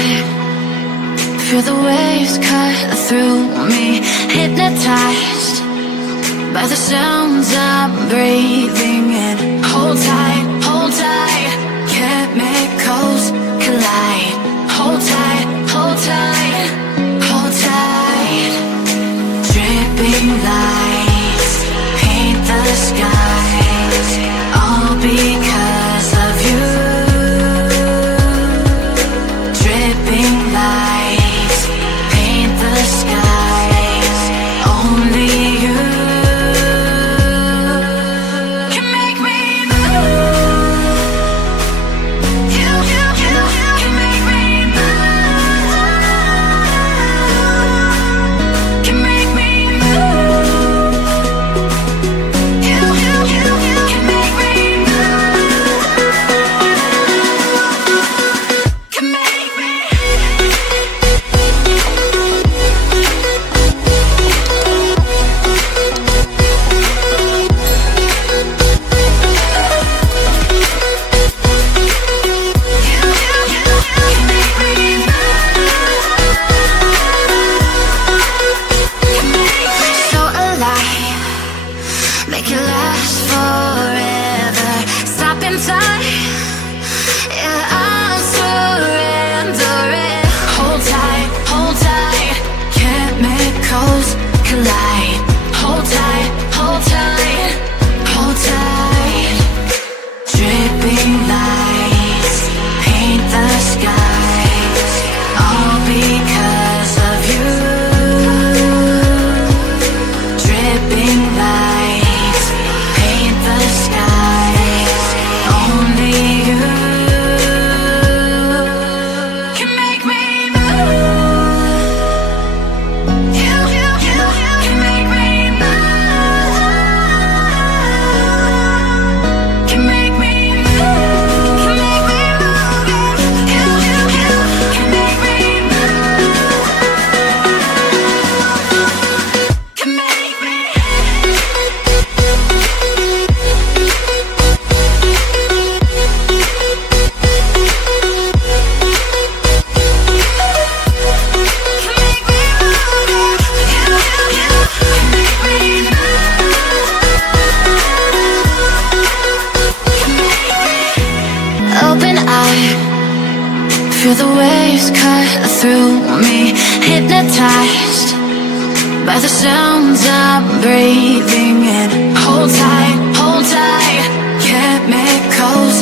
eye, feel the waves cut through me, hypnotized by the sounds I'm breathing in. Hold tight, chemicals collide. Hold tight, hold tight, hold tight. Dripping lights paint the skies, all because of you. Dripping lights paint the skies, only you can make me move. You can make me move. Can make me move. You can make me move. Can make me. So alive, make it last forever. Stop in time, yeah, I'm surrendering. Hold tight, chemicals collide. Hold tight, hold tight, hold tight. Dripping lights paint the skies, all because of you. Dripping lights paint the skies, only you can make me move. You can make me move. Can make me move. Can make me move. You can make me move. Can make me. Open eye, feel the waves cut through me, hypnotized by the sounds I'm breathing in. Hold tight, chemicals